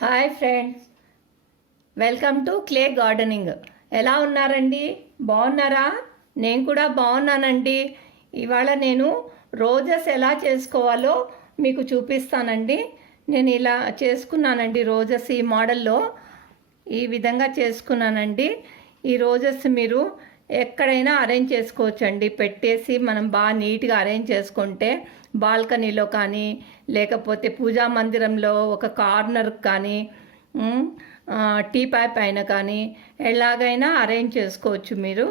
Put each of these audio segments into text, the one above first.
Hi friends, welcome to clay gardening. ఎలా ఉన్నారండి? బాగున్నారా? నేను కూడా బాగున్నానండి. ఇవాళ నేను రోజెస్ ఎలా చేసుకోవాలో మీకు చూపిస్తానండి. నేను ఇలా చేసుకున్నానండి. రోజెస్ ఈ మోడల్లో ఈ విధంగా చేసుకున్నానండి. ఈ రోజెస్ మీరు ఎక్కడైనా అరేంజ్ చేసుకోవచ్చండి. పెట్టేసి మనం బాగా నీట్గా అరేంజ్ చేసుకుంటే బాల్కనీలో కానీ లేకపోతే పూజా మందిరంలో ఒక కార్నర్ కానీ టీపాయ్ పైన కానీ ఎలాగైనా అరేంజ్ చేసుకోవచ్చు మీరు.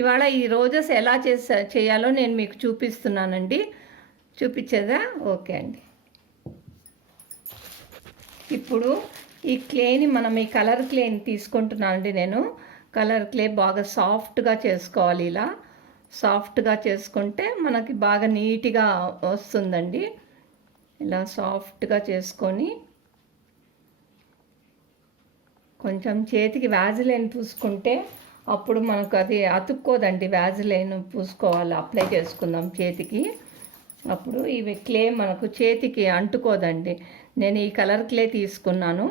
ఇవాళ ఈ రోజెస్ ఎలా చేయాలో నేను మీకు చూపిస్తున్నానండి. చూపించేదా? ఓకే అండి. ఇప్పుడు ఈ క్లేని మనం ఈ కలర్ క్లేని తీసుకుంటున్నానండి. నేను కలర్ క్లే బాగా సాఫ్ట్గా చేసుకోవాలి. ఇలా సాఫ్ట్గా చేసుకుంటే మనకి బాగా నీట్గా వస్తుందండి. ఇలా సాఫ్ట్గా చేసుకొని కొంచెం చేతికి వ్యాజిలైన్ పూసుకుంటే అప్పుడు మనకు అది అతుక్కోదండి. వ్యాజిలైన్ పూసుకోవాలి, అప్లై చేసుకుందాం చేతికి. అప్పుడు ఇవి క్లే మనకు చేతికి అంటుకోదండి. నేను ఈ కలర్ క్లే తీసుకున్నాను.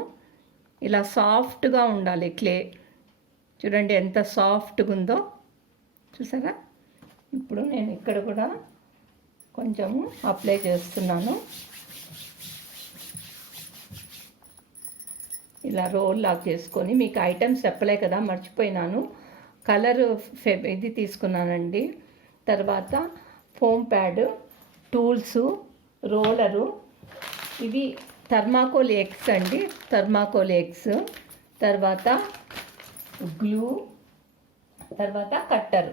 ఇలా సాఫ్ట్గా ఉండాలి క్లే. చూడండి ఎంత సాఫ్ట్గా ఉందో, చూసారా? ఇప్పుడు నేను ఇక్కడ కూడా కొంచెము అప్లై చేస్తున్నాను. ఇలా రోల్ లాగా చేసుకొని, మీకు ఐటమ్స్ చెప్పలే కదా, మర్చిపోయినాను. కలర్ ఇది తీసుకున్నానండి. తర్వాత ఫోమ్ ప్యాడ్, టూల్స్, రోలరు, ఇది థర్మాకోల్ ఎగ్స్ అండి, థర్మాకోల్ ఎగ్స్. తర్వాత గ్లూ, తర్వాత కట్టర్,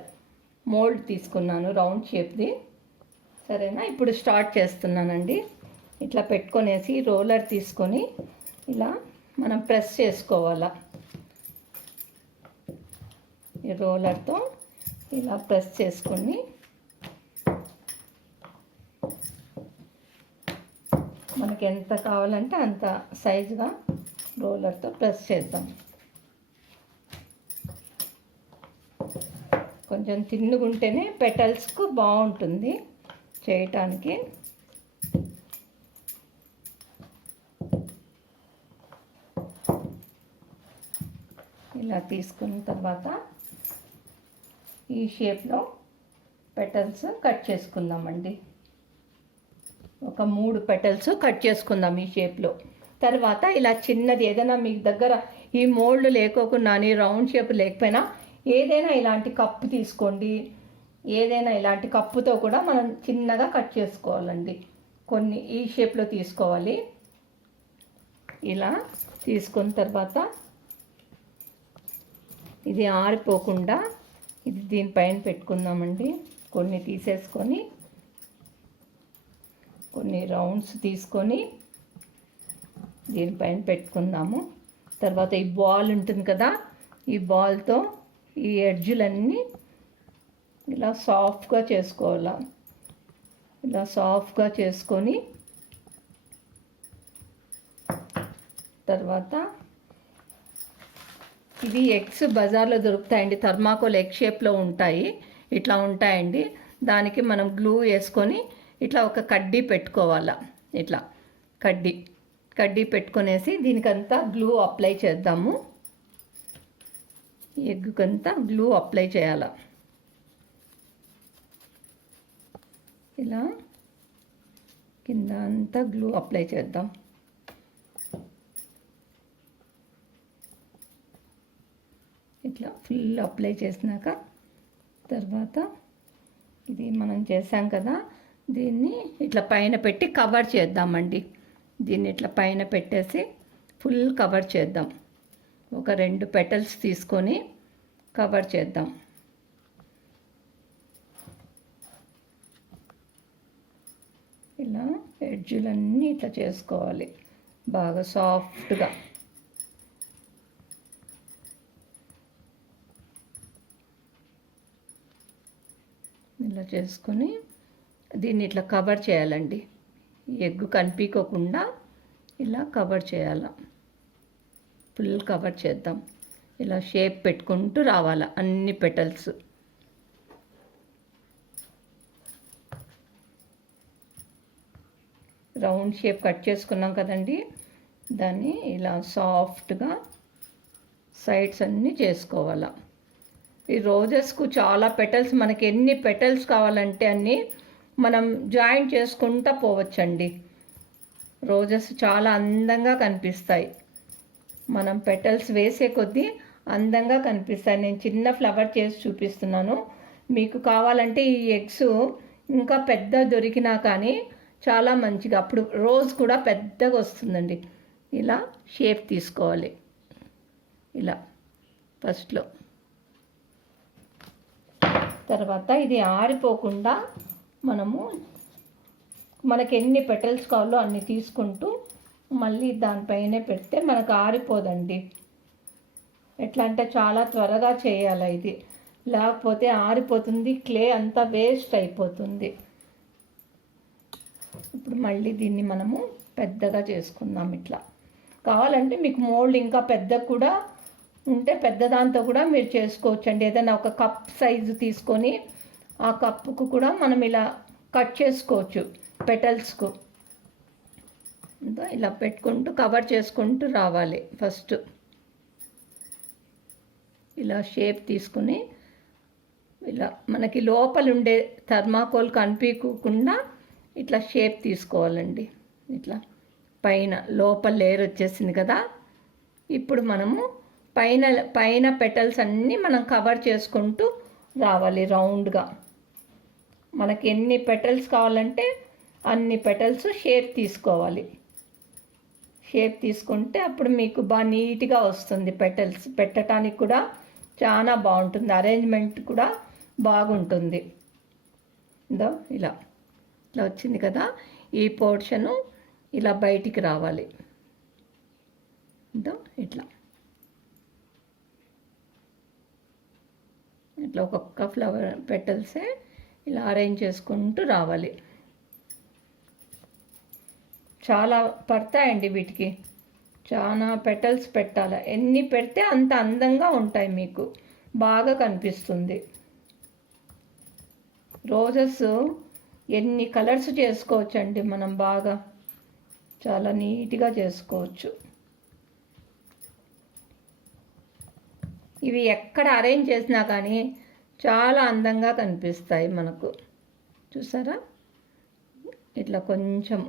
మోల్డ్ తీసుకున్నాను రౌండ్ షేప్ది. సరేనా? ఇప్పుడు స్టార్ట్ చేస్తున్నానండి. ఇట్లా పెట్టుకొనేసి రోలర్ తీసుకొని ఇలా మనం ప్రెస్ చేసుకోవాలా. ఈ రోలర్తో ఇలా ప్రెస్ చేసుకొని మనకి ఎంత కావాలంటే అంత సైజుగా రోలర్తో ప్రెస్ చేద్దాం. కొంచెం తిన్నుగుంటేనే పెటల్స్కు బాగుంటుంది చేయటానికి. ఇలా తీసుకున్న తర్వాత ఈ షేప్లో పెటల్స్ కట్ చేసుకుందామండి. ఒక 3 పెటల్స్ కట్ చేసుకుందాం ఈ షేప్లో. తర్వాత ఇలా చిన్నది ఏదైనా మీ దగ్గర ఈ మోల్డ్ లేకోకుండా రౌండ్ షేప్ లేకపోయినా ఏదైనా ఇలాంటి కప్పు తీసుకోండి. ఏదైనా ఇలాంటి కప్పుతో కూడా మనం చిన్నగా కట్ చేసుకోవాలండి. కొన్ని ఈ షేప్లో తీసుకోవాలి. ఇలా తీసుకున్న తర్వాత ఇది ఆరిపోకుండా ఇది దీనిపైన పెట్టుకుందామండి. కొన్ని తీసేసుకొని కొన్ని రౌండ్స్ తీసుకొని దీనిపైన పెట్టుకుందాము. తర్వాత ఈ బాల్ ఉంటుంది కదా, ఈ బాల్తో ఈ ఎడ్జులన్నీ ఇలా సాఫ్ట్గా చేసుకోవాలి. ఇలా సాఫ్ట్గా చేసుకొని తర్వాత ఇది ఎగ్స్ బజార్లో దొరుకుతాయండి. థర్మాకోల్ ఎగ్ షేప్లో ఉంటాయి, ఇట్లా ఉంటాయండి. దానికి మనం గ్లూ వేసుకొని ఇట్లా ఒక కడ్డీ పెట్టుకోవాలా. ఇట్లా కడ్డీ పెట్టుకొనేసి దీనికంతా గ్లూ అప్లై చేద్దాము. ఎగ్గుకంతా గ్లూ అప్లై చేయాల. ఇలా కింద అంతా గ్లూ అప్లై చేద్దాం. ఇట్లా ఫుల్ అప్లై చేసినాక తర్వాత ఇది మనం చేసాం కదా, దీన్ని ఇట్లా పైన పెట్టి కవర్ చేద్దామండి. దీన్ని ఇట్లా పైన పెట్టేసి ఫుల్ కవర్ చేద్దాం. ఒక 2 పెటల్స్ తీసుకొని కవర్ చేద్దాం. ఇలా ఎడ్జులన్నీ ఇట్లా చేసుకోవాలి బాగా సాఫ్ట్గా. ఇలా చేసుకొని దీన్ని ఇట్లా కవర్ చేయాలండి. ఎగ్గు కనిపించకుండా ఇలా కవర్ చేయాలి. ఫుల్ కవర్ చేద్దాం. ఇలా షేప్ పెట్టుకుంటూ రావాలి అన్ని పెటల్స్. రౌండ్ షేప్ కట్ చేసుకున్నాం కదండి, దాన్ని ఇలా సాఫ్ట్గా సైడ్స్ అన్నీ చేసుకోవాలి. ఈ రోజెస్కు చాలా పెటల్స్, మనకి ఎన్ని పెటల్స్ కావాలంటే అన్నీ మనం జాయింట్ చేసుకుంటూ పోవచ్చండి. రోజెస్ చాలా అందంగా కనిపిస్తాయి, మనం పెటల్స్ వేసే కొద్దీ అందంగా కనిపిస్తాయి. నేను చిన్న ఫ్లవర్ చేసి చూపిస్తున్నాను. మీకు కావాలంటే ఈ ఎగ్స్ ఇంకా పెద్ద దొరికినా కానీ చాలా మంచిగా, అప్పుడు రోజ్ కూడా పెద్దగా వస్తుందండి. ఇలా షేప్ తీసుకోవాలి. ఇలా ఫస్ట్లో, తర్వాత ఇది ఆరిపోకుండా మనకి ఎన్ని పెటల్స్ కావాలో అన్ని తీసుకుంటూ మళ్ళీ దానిపైనే పెడితే మనకు ఆరిపోదండి. ఎట్లా అంటే చాలా త్వరగా చేయాలి ఇది, లేకపోతే ఆరిపోతుంది, క్లే అంతా వేస్ట్ అయిపోతుంది. ఇప్పుడు మళ్ళీ దీన్ని మనము పెద్దగా చేసుకుందాం. ఇట్లా కావాలంటే మీకు మోల్డ్ ఇంకా పెద్ద కూడా ఉంటే పెద్ద దాంతో కూడా మీరు చేసుకోవచ్చండి. ఏదైనా ఒక కప్ సైజు తీసుకొని ఆ కప్పుకు కూడా మనం ఇలా కట్ చేసుకోవచ్చు పెటల్స్కు. ఇలా పెట్టుకుంటూ కవర్ చేసుకుంటూ రావాలి. ఫస్ట్ ఇలా షేప్ తీసుకుని ఇలా మనకి లోపల ఉండే థర్మాకోల్ కనిపించకుండా ఇట్లా షేప్ తీసుకోవాలండి. ఇట్లా పైన లోపల లేయర్ వచ్చేసింది కదా. ఇప్పుడు మనము పైన పెటల్స్ అన్నీ మనం కవర్ చేసుకుంటూ రావాలి రౌండ్గా. మనకి ఎన్ని పెటల్స్ కావాలంటే అన్ని పెటల్స్ షేప్ తీసుకోవాలి. షేప్ తీసుకుంటే అప్పుడు మీకు బాగా నీట్గా వస్తుంది. పెటల్స్ పెట్టడానికి కూడా చాలా బాగుంటుంది, అరేంజ్మెంట్ కూడా బాగుంటుంది. ఇదో ఇలా వచ్చింది కదా. ఈ పోర్షను ఇలా బయటికి రావాలి. ఇదో ఇట్లా ఒక్కొక్క ఫ్లవర్ పెటల్సే ఇలా అరేంజ్ చేసుకుంటూ రావాలి. చాలా పడతాయండి వీటికి, చాలా పెటల్స్ పెట్టాలి. ఎన్ని పెడితే అంత అందంగా ఉంటాయి, మీకు బాగా కనిపిస్తుంది. రోజెస్ ఎన్ని కలర్స్ చేసుకోవచ్చండి మనం, బాగా చాలా నీట్గా చేసుకోవచ్చు. ఇవి ఎక్కడ అరేంజ్ చేసినా కానీ చాలా అందంగా కనిపిస్తాయి మనకు. చూసారా, ఇట్లా కొంచెం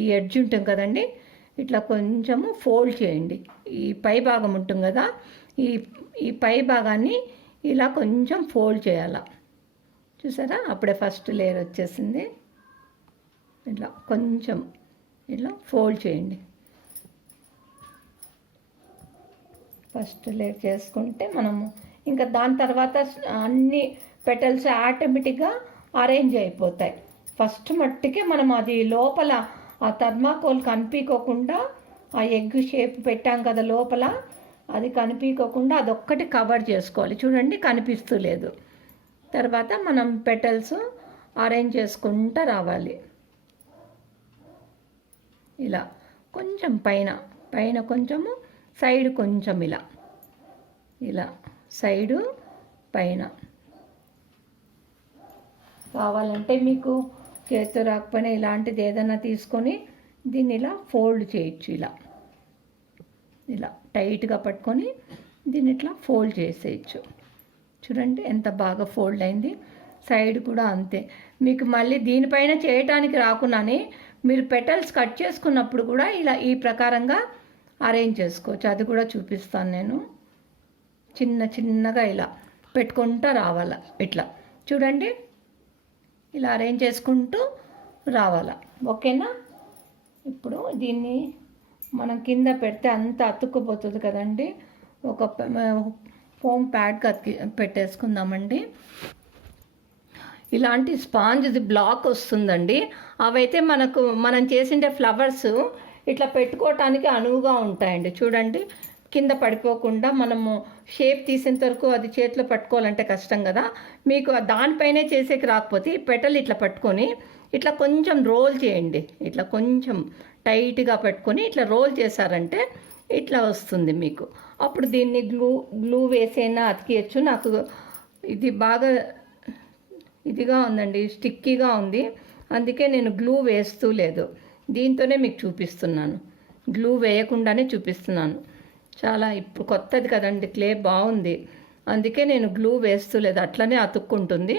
ఈ ఎడ్జ్ ఉంటుంది కదండి, ఇట్లా కొంచెము ఫోల్డ్ చేయండి. ఈ పై భాగం ఉంటుంది కదా, ఈ పై భాగాన్ని ఇలా కొంచెం ఫోల్డ్ చేయాల. చూసారా, అప్పుడే ఫస్ట్ లేయర్ వచ్చేసింది. ఇట్లా కొంచెం ఇలా ఫోల్డ్ చేయండి. ఫస్ట్ లేయర్ చేసుకుంటే మనము ఇంకా దాని తర్వాత అన్ని పెటల్స్ ఆటోమేటిక్గా అరేంజ్ అయిపోతాయి. ఫస్ట్ మట్టికే మనం అది లోపల ఆ థర్మాకోల్ కనిపించకుండా, ఆ ఎగ్ షేప్ పెట్టాం కదా లోపల, అది కనిపించకుండా అదొక్కటి కవర్ చేసుకోవాలి. చూడండి, కనిపిస్తూ లేదు. తర్వాత మనం పెటల్స్ అరేంజ్ చేసుకుంటూ రావాలి. ఇలా కొంచెం పైన కొంచెము, సైడ్ కొంచెం ఇలా సైడు పైన. కావాలంటే మీకు చేతితో రాకపోయినా ఇలాంటిది ఏదైనా తీసుకొని దీన్ని ఇలా ఫోల్డ్ చేయొచ్చు. ఇలా టైట్గా పట్టుకొని దీన్ని ఇట్లా ఫోల్డ్ చేసేయచ్చు. చూడండి ఎంత బాగా ఫోల్డ్ అయింది. సైడ్ కూడా అంతే. మీకు మళ్ళీ దీనిపైన చేయటానికి రాకుండానే మీరు పెటల్స్ కట్ చేసుకున్నప్పుడు కూడా ఇలా ఈ ప్రకారంగా అరేంజ్ చేసుకోవచ్చు. అది కూడా చూపిస్తాను నేను. చిన్నగా ఇలా పెట్టుకుంటూ రావాలా. ఇట్లా చూడండి, ఇలా అరేంజ్ చేసుకుంటూ రావాలా. ఓకేనా. ఇప్పుడు దీన్ని మనం కింద పెడితే అంత అతుక్కుపోతుంది కదండి. ఒక ఫోమ్ ప్యాడ్ పెట్టేసుకుందామండి. ఇలాంటి స్పాంజ్ది బ్లాక్ వస్తుందండి. అవైతే మనం చేసిండే ఫ్లవర్స్ ఇట్లా పెట్టుకోవటానికి అనువుగా ఉంటాయండి. చూడండి, కింద పడిపోకుండా మనము షేప్ తీసేంత వరకు అది చేతిలో పట్టుకోవాలంటే కష్టం కదా. మీకు దానిపైనే చేసేకి రాకపోతే ఈ పెటల్ ఇట్లా పట్టుకొని ఇట్లా కొంచెం రోల్ చేయండి. ఇట్లా కొంచెం టైట్గా పెట్టుకొని ఇట్లా రోల్ చేశారంటే ఇట్లా వస్తుంది మీకు. అప్పుడు దీన్ని గ్లూ వేసైనా అతికియచ్చు. నాకు ఇది బాగా ఇదిగా ఉందండి, స్టిక్కీగా ఉంది, అందుకే నేను గ్లూ వేస్తూ లేదు. దీంతోనే మీకు చూపిస్తున్నాను. గ్లూ వేయకుండానే చూపిస్తున్నాను. చాలా ఇప్పుడు కొత్తది కదండి, క్లే బాగుంది, అందుకే నేను గ్లూ వేస్తలేదు, అట్లనే అతుక్కుంటుంది.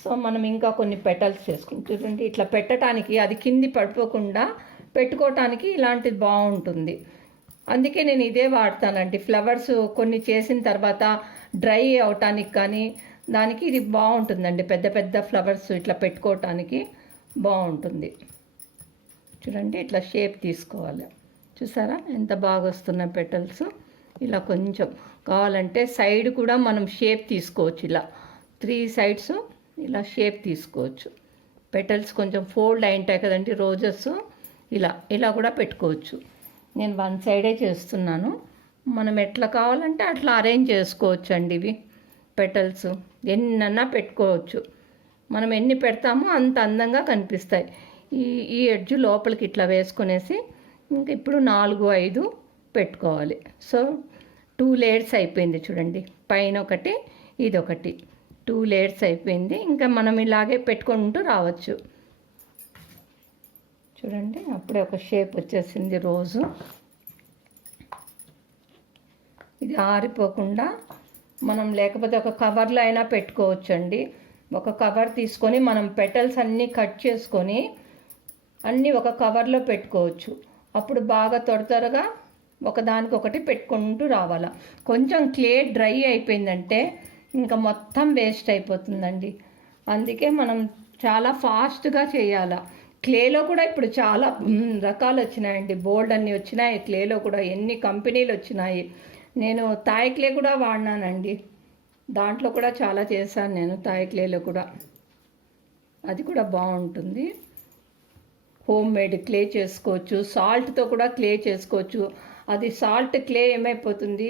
సో మనం ఇంకా కొన్ని పెటల్స్ చేసుకుంటాం. చూడండి, ఇట్లా పెట్టడానికి అది కింది పడిపోకుండా పెట్టుకోవటానికి ఇలాంటిది బాగుంటుంది. అందుకే నేను ఇదే వాడతానండి. ఫ్లవర్స్ కొన్ని చేసిన తర్వాత డ్రై అవటానికి కానీ దానికి ఇది బాగుంటుందండి. పెద్ద పెద్ద ఫ్లవర్స్ ఇట్లా పెట్టుకోవటానికి బాగుంటుంది. చూడండి, ఇట్లా షేప్ తీసుకోవాలి. చూసారా ఎంత బాగా వస్తున్నాయి పెటల్స్. ఇలా కొంచెం కావాలంటే సైడ్ కూడా మనం షేప్ తీసుకోవచ్చు. ఇలా 3 సైడ్స్ ఇలా షేప్ తీసుకోవచ్చు. పెటల్స్ కొంచెం ఫోల్డ్ అయి ఉంటాయి కదండి రోజెస్, ఇలా కూడా పెట్టుకోవచ్చు. నేను 1 సైడే చేస్తున్నాను. మనం ఎట్లా కావాలంటే అట్లా అరేంజ్ చేసుకోవచ్చు అండి. ఇవి పెటల్స్ ఎన్నన్నా పెట్టుకోవచ్చు. మనం ఎన్ని పెడతామో అంత అందంగా కనిపిస్తాయి. ఈ ఎడ్జ్ లోపలికి ఇట్లా వేసుకునేసి ఇంకా ఇప్పుడు 4, 5 పెట్టుకోవాలి. సో 2 లేయర్స్ అయిపోయింది చూడండి. పైన ఒకటి, ఇదొకటి, 2 లేయర్స్ అయిపోయింది. ఇంకా మనం ఇలాగే పెట్టుకుంటూ రావచ్చు. చూడండి, అప్పుడే ఒక షేప్ వచ్చేసింది రోజు. ఇది ఆరిపోకుండా మనం లేకపోతే ఒక కవర్లో అయినా పెట్టుకోవచ్చండి. ఒక కవర్ తీసుకొని మనం పెటల్స్ అన్నీ కట్ చేసుకొని అన్నీ ఒక కవర్లో పెట్టుకోవచ్చు. అప్పుడు బాగా త్వరగా ఒకదానికొకటి పెట్టుకుంటూ రావాలా. కొంచెం క్లే డ్రై అయిపోయిందంటే ఇంకా మొత్తం వేస్ట్ అయిపోతుందండి. అందుకే మనం చాలా ఫాస్ట్గా చేయాలా. క్లేలో కూడా ఇప్పుడు చాలా రకాలు వచ్చినాయండి. బోల్డ్ అన్నీ వచ్చినాయి. క్లేలో కూడా ఎన్ని కంపెనీలు వచ్చినాయి. నేను తాయి క్లే కూడా వాడినానండి. దాంట్లో కూడా చాలా చేశాను నేను. తాయి క్లేలో కూడా అది కూడా బాగుంటుంది. హోమ్ మేడ్ క్లే చేసుకోవచ్చు. సాల్ట్తో కూడా క్లే చేసుకోవచ్చు. అది సాల్ట్ క్లే ఏమైపోతుంది,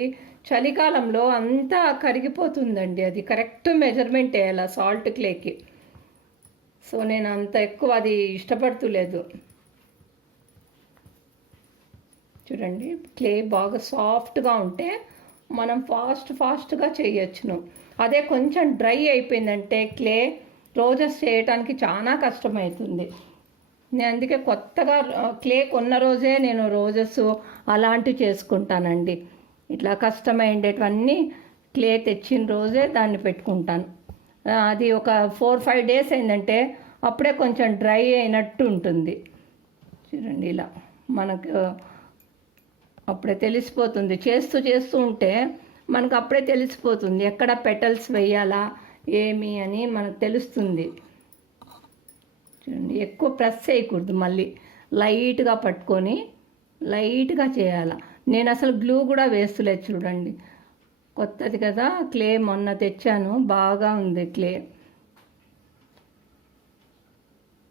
చలికాలంలో అంతా కరిగిపోతుందండి. అది కరెక్ట్ మెజర్మెంట్ వేయాలి సాల్ట్ క్లేకి. సో నేను అంత ఎక్కువ అది ఇష్టపడుతులేదు. చూడండి, క్లే బాగా సాఫ్ట్గా ఉంటే మనం ఫాస్ట్గా చేయొచ్చును. అదే కొంచెం డ్రై అయిపోయిందంటే క్లే రోజెస్ చేయటానికి చాలా కష్టమవుతుంది. నేను అందుకే కొత్తగా క్లే కొన్న రోజే నేను రోజెస్ అలాంటివి చేసుకుంటానండి. ఇట్లా కష్టమైండేటివన్నీ క్లే తెచ్చిన రోజే దాన్ని పెట్టుకుంటాను. అది ఒక 4-5 డేస్ అయిందంటే అప్పుడే కొంచెం డ్రై అయినట్టు ఉంటుంది. చూడండి, ఇలా మనకు అప్పుడే తెలిసిపోతుంది. చేస్తూ ఉంటే మనకు అప్పుడే తెలిసిపోతుంది ఎక్కడ పెటల్స్ వేయాలా ఏమి అని మనకు తెలుస్తుంది. చూడండి, ఎక్కువ ప్రెస్ చేయకూడదు, మళ్ళీ లైట్గా పట్టుకొని లైట్గా చేయాలి. నేను అసలు గ్లూ కూడా వేస్తలేదు. చూడండి, కొత్తది కదా క్లే, మొన్న తెచ్చాను, బాగా ఉంది క్లే.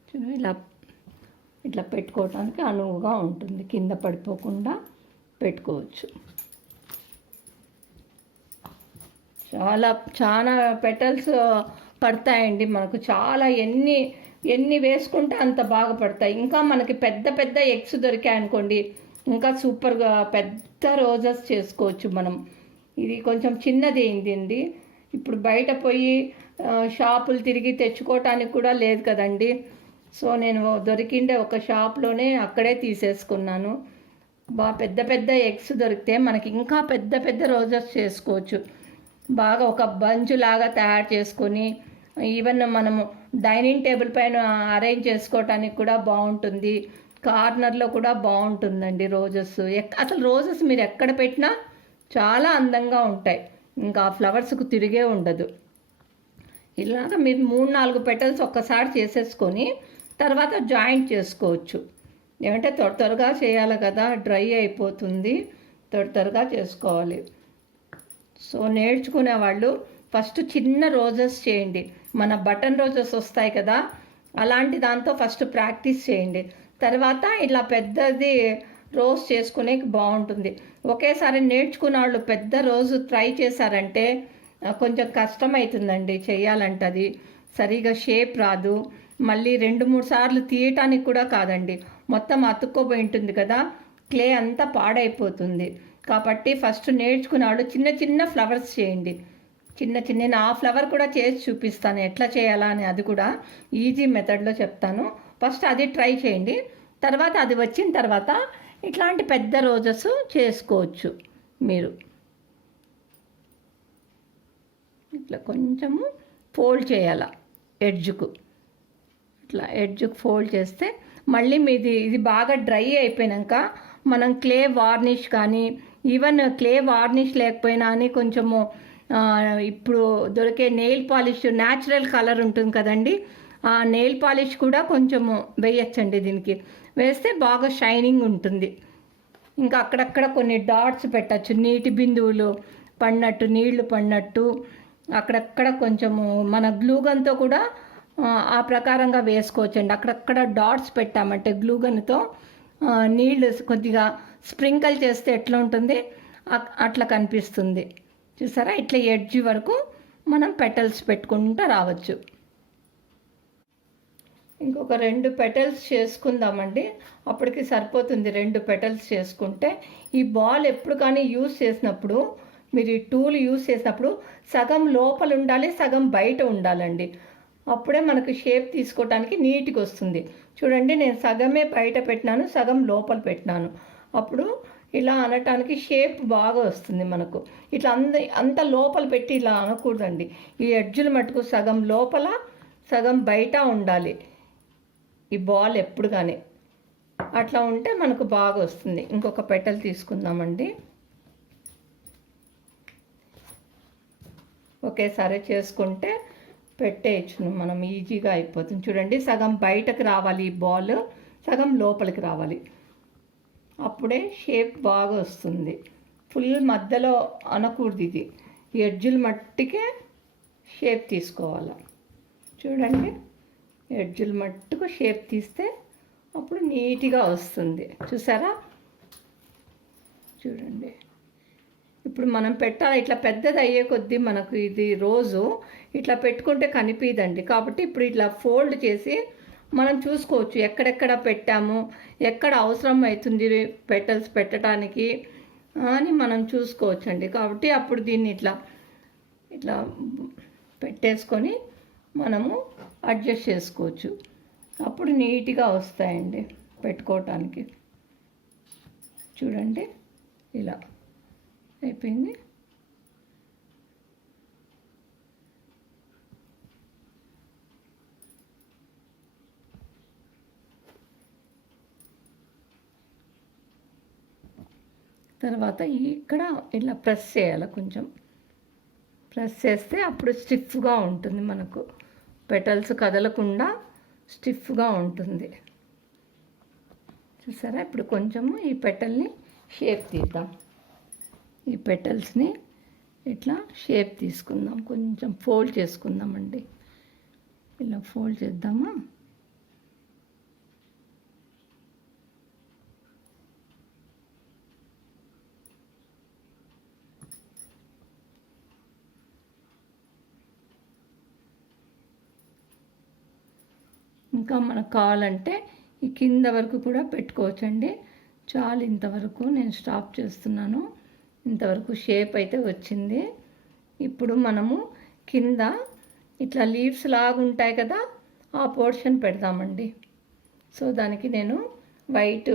చూడండి, ఇట్లా పెట్టుకోవటానికి అనువుగా ఉంటుంది. కింద పడిపోకుండా పెట్టుకోవచ్చు. చాలా పెటల్స్ పడతాయండి మనకు. చాలా ఎన్ని వేసుకుంటే అంత బాగా పడతాయి. ఇంకా మనకి పెద్ద ఎగ్స్ దొరికాయి అనుకోండి, ఇంకా సూపర్గా పెద్ద రోజెస్ చేసుకోవచ్చు మనం. ఇది కొంచెం చిన్నది అయిందండి. ఇప్పుడు బయట పోయి షాపులు తిరిగి తెచ్చుకోవటానికి కూడా లేదు కదండి. సో నేను దొరికిండే ఒక షాప్లోనే అక్కడే తీసేసుకున్నాను. పెద్ద ఎగ్స్ దొరికితే మనకి ఇంకా పెద్ద రోజెస్ చేసుకోవచ్చు. బాగా ఒక బంచ్ లాగా తయారు చేసుకొని ఈవెన్ మనము డైనింగ్ టేబుల్ పైన అరేంజ్ చేసుకోవటానికి కూడా బాగుంటుంది. కార్నర్లో కూడా బాగుంటుందండి రోజెస్. అసలు రోజెస్ మీరు ఎక్కడ పెట్టినా చాలా అందంగా ఉంటాయి. ఇంకా ఫ్లవర్స్కు తిరిగే ఉండదు. ఇలాగ మీరు 3-4 పెటల్స్ ఒక్కసారి చేసేసుకొని తర్వాత జాయింట్ చేసుకోవచ్చు. ఏమంటే త్వరగా చేయాలి కదా, డ్రై అయిపోతుంది, త్వరగా చేసుకోవాలి. సో నేర్చుకునే వాళ్ళు ఫస్ట్ చిన్న రోజెస్ చేయండి. మన బటన్ రోజెస్ వస్తాయి కదా, అలాంటి దాంతో ఫస్ట్ ప్రాక్టీస్ చేయండి. తర్వాత ఇలా పెద్దది రోజ్ చేసుకునే బాగుంటుంది. ఒకేసారి నేర్చుకున్న వాళ్ళు పెద్ద రోజు ట్రై చేశారంటే కొంచెం కష్టమవుతుందండి చేయాలంటే. అది సరిగా షేప్ రాదు. మళ్ళీ 2-3 సార్లు తీయటానికి కూడా కాదండి, మొత్తం అతుక్కోబోయి ఉంటుంది కదా, క్లే అంతా పాడైపోతుంది. కాబట్టి ఫస్ట్ నేర్చుకున్నాడు చిన్న ఫ్లవర్స్ చేయండి. నేను ఆ ఫ్లవర్ కూడా చేసి చూపిస్తాను ఎట్లా చేయాలా అని. అది కూడా ఈజీ మెథడ్లో చెప్తాను. ఫస్ట్ అది ట్రై చేయండి. తర్వాత అది వచ్చిన తర్వాత ఇట్లాంటి పెద్ద రోజెస్ చేసుకోవచ్చు మీరు. ఇట్లా కొంచెము ఫోల్డ్ చేయాల ఎడ్జ్కు, ఇట్లా ఎడ్జ్కు ఫోల్డ్ చేస్తే మళ్ళీ ఇది బాగా డ్రై అయిపోయాక మనం క్లే వార్నిష్ కానీ, ఈవెన్ క్లే వార్నిష్ లేకపోయినా అని కొంచెము ఇప్పుడు దొరికే నెయిల్ పాలిష్ న్యాచురల్ కలర్ ఉంటుంది కదండి, ఆ నెయిల్ పాలిష్ కూడా కొంచెము వేయచ్చండి. దీనికి వేస్తే బాగా షైనింగ్ ఉంటుంది. ఇంకా అక్కడక్కడ కొన్ని డాట్స్ పెట్టచ్చు, నీటి బిందువులు పడినట్టు, నీళ్లు పడినట్టు అక్కడక్కడ కొంచెము మన గ్లూగన్తో కూడా ఆ ప్రకారంగా వేసుకోవచ్చండి. అక్కడక్కడ డాట్స్ పెట్టామంటే గ్లూగన్తో నీళ్ళు కొద్దిగా స్ప్రింకల్ చేస్తే ఎట్లా ఉంటుంది అట్లా కనిపిస్తుంది. చూసారా, ఇట్లా ఎడ్జ్ వరకు మనం పెటల్స్ పెట్టుకుంటూ రావచ్చు. ఇంకొక 2 పెటల్స్ చేసుకుందామండి, అప్పటికి సరిపోతుంది. 2 పెటల్స్ చేసుకుంటే ఈ బాల్ ఎప్పుడు కానీ యూజ్ చేసినప్పుడు, మీరు ఈ టూల్ యూజ్ చేసినప్పుడు సగం లోపల ఉండాలి, సగం బయట ఉండాలండి. అప్పుడే మనకు షేప్ తీసుకోవడానికి నీట్గా వస్తుంది. చూడండి, నేను సగమే బయట పెట్టినాను, సగం లోపల పెట్టినాను. అప్పుడు ఇలా అనటానికి షేప్ బాగా వస్తుంది మనకు. ఇట్లా అంత లోపల పెట్టి ఇలా అనకూడదండి. ఈ ఎడ్జులు మటుకు సగం లోపల సగం బయట ఉండాలి ఈ బాల్ ఎప్పుడు కానీ. అట్లా ఉంటే మనకు బాగా వస్తుంది. ఇంకొక పెటల్ తీసుకుందామండి. ఒకేసారి చేసుకుంటే పెట్టేయచ్చును మనం, ఈజీగా అయిపోతుంది. చూడండి, సగం బయటకు రావాలి ఈ బాల్, సగం లోపలికి రావాలి. అప్పుడే షేప్ బాగా వస్తుంది. ఫుల్ మధ్యలో అనకూడదు, ఇది ఎడ్జులు మట్టికే షేప్ తీసుకోవాలి. చూడండి, ఎడ్జులు మట్టుకు షేప్ తీస్తే అప్పుడు నీట్గా వస్తుంది. చూసారా, చూడండి. ఇప్పుడు మనం పెట్టాలి, ఇట్లా పెద్దది అయ్యే కొద్దీ మనకు ఇది రోజు ఇట్లా పెట్టుకుంటే కనిపించదండి. కాబట్టి ఇప్పుడు ఇట్లా ఫోల్డ్ చేసి మనం చూసుకోవచ్చు ఎక్కడెక్కడ పెట్టాము, ఎక్కడ అవసరం అవుతుంది పెటల్స్ పెట్టడానికి అని మనం చూసుకోవచ్చు అండి. కాబట్టి అప్పుడు దీన్ని ఇట్లా ఇట్లా పెట్టేసుకొని మనము అడ్జస్ట్ చేసుకోవచ్చు. అప్పుడు నీట్గా వస్తాయండి పెట్టుకోవటానికి. చూడండి, ఇలా అయిపోయింది. తర్వాత ఇక్కడ ఇలా ప్రెస్ చేయాలి, కొంచెం ప్రెస్ చేస్తే అప్పుడు స్టిఫ్గా ఉంటుంది మనకు, పెటల్స్ కదలకుండా స్టిఫ్గా ఉంటుంది. చూసారా, ఇప్పుడు కొంచెము ఈ పెటల్ని షేప్ తీద్దాం. ఈ పెటల్స్ని ఇట్లా షేప్ తీసుకుందాం, కొంచెం ఫోల్డ్ చేసుకుందామండి. ఇలా ఫోల్డ్ చేద్దామా. ఇంకా మనకు కావాలంటే ఈ కింద వరకు కూడా పెట్టుకోవచ్చండి. చాలు, ఇంతవరకు నేను స్టాప్ చేస్తున్నాను. ఇంతవరకు షేప్ అయితే వచ్చింది. ఇప్పుడు మనము కింద ఇట్లా లీవ్స్ లాగా ఉంటాయి కదా, ఆ పోర్షన్ పెడదామండి. సో దానికి నేను వైట్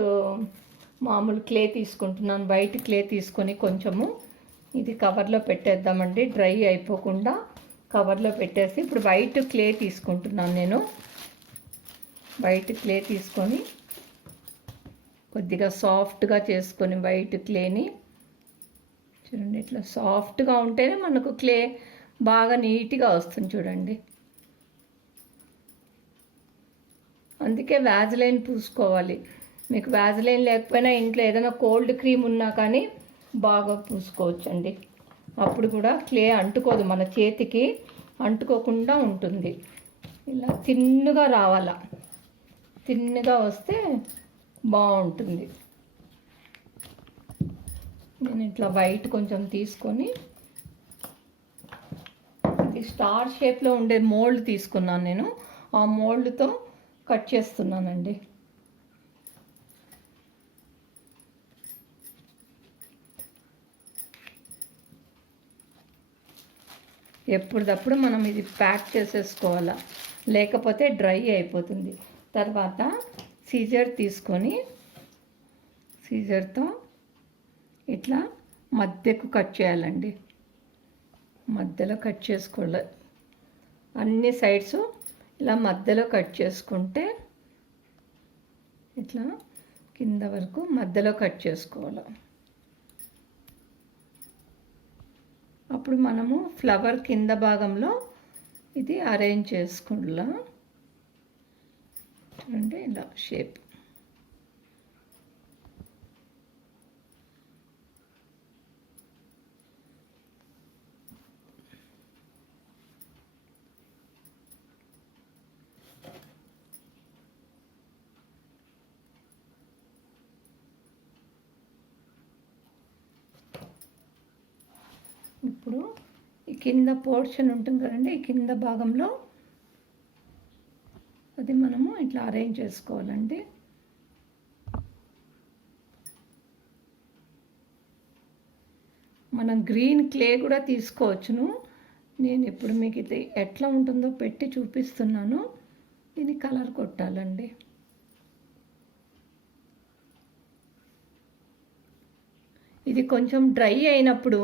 మామూలు క్లే తీసుకుంటున్నాను. వైట్ క్లే తీసుకొని కొంచెము ఇది కవర్లో పెట్టేద్దామండి, డ్రై అయిపోకుండా కవర్లో పెట్టేసి. ఇప్పుడు వైట్ క్లే తీసుకుంటున్నాను నేను. వైట్ క్లే తీసుకొని కొద్దిగా సాఫ్ట్గా చేసుకొని వైట్ క్లేని చూడండి, ఇట్లా సాఫ్ట్గా ఉంటేనే మనకు క్లే బాగా నీట్గా వస్తుంది. చూడండి, అందుకే వ్యాజ్లైన్ పూసుకోవాలి. మీకు వ్యాజ్లైన్ లేకపోయినా ఇంట్లో ఏదైనా కోల్డ్ క్రీమ్ ఉన్నా కానీ బాగా పూసుకోవచ్చండి. అప్పుడు కూడా క్లే అంటుకోదు, మన చేతికి అంటుకోకుండా ఉంటుంది. ఇలా తిన్నుగా రావాల, తిన్నుగా వస్తే బాగుంటుంది. నేను ఇట్లా వైట్ కొంచెం తీసుకొని ఇది స్టార్ షేప్లో ఉండే మోల్డ్ తీసుకున్నాను నేను. ఆ మోల్డ్తో కట్ చేస్తున్నానండి. ఎప్పటికప్పుడు మనం ఇది ప్యాక్ చేసేసుకోవాలా, లేకపోతే డ్రై అయిపోతుంది. తర్వాత సీజర్ తీసుకొని సీజర్తో ఇట్లా మధ్యకు కట్ చేయాలండి. మధ్యలో కట్ చేసుకోవాలి. అన్ని సైడ్స్ ఇలా మధ్యలో కట్ చేసుకుంటే ఇట్లా కింద వరకు మధ్యలో కట్ చేసుకోవాలి. అప్పుడు మనము ఫ్లవర్ కింద భాగంలో ఇది అరేంజ్ చేసుకుంటా. చూడండి ఇలా షేప్. ఇప్పుడు ఈ కింద పోర్షన్ ఉంటుంది కదండి, ఈ కింద భాగంలో అది మనము ఇట్లా అరేంజ్ చేసుకోవాలండి. మనం గ్రీన్ క్లే కూడా తీసుకోవచ్చును. నేను ఇప్పుడు మీకు ఇది ఎట్లా ఉంటుందో పెట్టి చూపిస్తున్నాను. దీన్ని కలర్ కొట్టాలండి. ఇది కొంచెం డ్రై అయినప్పుడు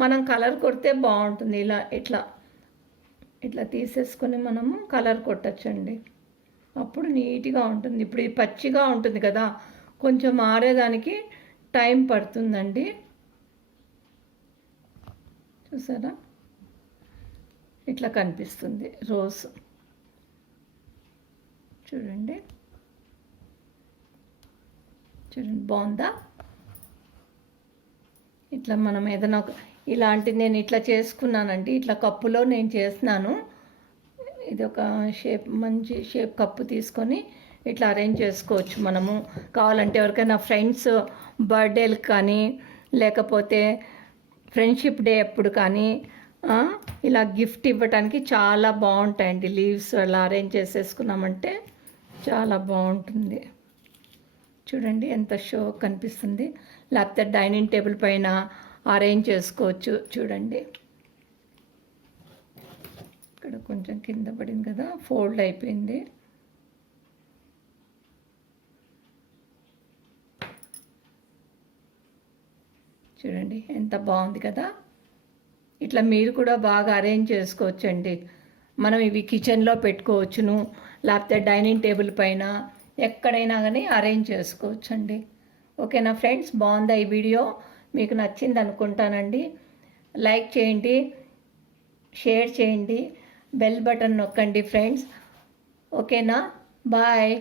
మనం కలర్ కొడితే బాగుంటుంది. ఇలా ఇట్లా ఇట్లా తీసేసుకొని మనము కలర్ కొట్టచ్చండి. అప్పుడు నీట్గా ఉంటుంది. ఇప్పుడు ఇది పచ్చిగా ఉంటుంది కదా, కొంచెం ఆరేదానికి టైం పడుతుందండి. చూసారా, ఇట్లా కనిపిస్తుంది రోజ్. చూడండి చూడండి, బాగుందా? ఇట్లా మనం ఏదైనా ఇలాంటి నేను ఇట్లా చేసుకున్నానండి. ఇట్లా కప్పులో నేను చేస్తున్నాను. ఇది ఒక షేప్, మంచి షేప్ కప్పు తీసుకొని ఇట్లా అరేంజ్ చేసుకోవచ్చు. మనము కావాలంటే ఎవరికైనా ఫ్రెండ్స్ బర్త్డేలకు కానీ, లేకపోతే ఫ్రెండ్షిప్ డే అప్పుడు కానీ ఇలా గిఫ్ట్ ఇవ్వడానికి చాలా బాగుంటాయండి. లీవ్స్ అలా అరేంజ్ చేసేసుకున్నామంటే చాలా బాగుంటుంది. చూడండి ఎంత షో కనిపిస్తుంది. లేకపోతే డైనింగ్ టేబుల్ పైన అరేంజ్ చేసుకోవచ్చు. చూడండి, ఇక్కడ కొంచెం కింద పడింది కదా, ఫోల్డ్ అయిపోయింది. చూడండి ఎంత బాగుంది కదా. ఇట్లా మీరు కూడా బాగా అరేంజ్ చేసుకోవచ్చండి. మనం ఇవి కిచెన్లో పెట్టుకోవచ్చును, లేకపోతే డైనింగ్ టేబుల్ పైన ఎక్కడైనా కానీ అరేంజ్ చేసుకోవచ్చండి. ఓకేనా ఫ్రెండ్స్, బాగుందా ఈ వీడియో? మీకు నచ్చింది అనుకుంటానండి. లైక్ చేయండి, షేర్ చేయండి, బెల్ బటన్ నొక్కండి ఫ్రెండ్స్. ఓకేనా, బాయ్.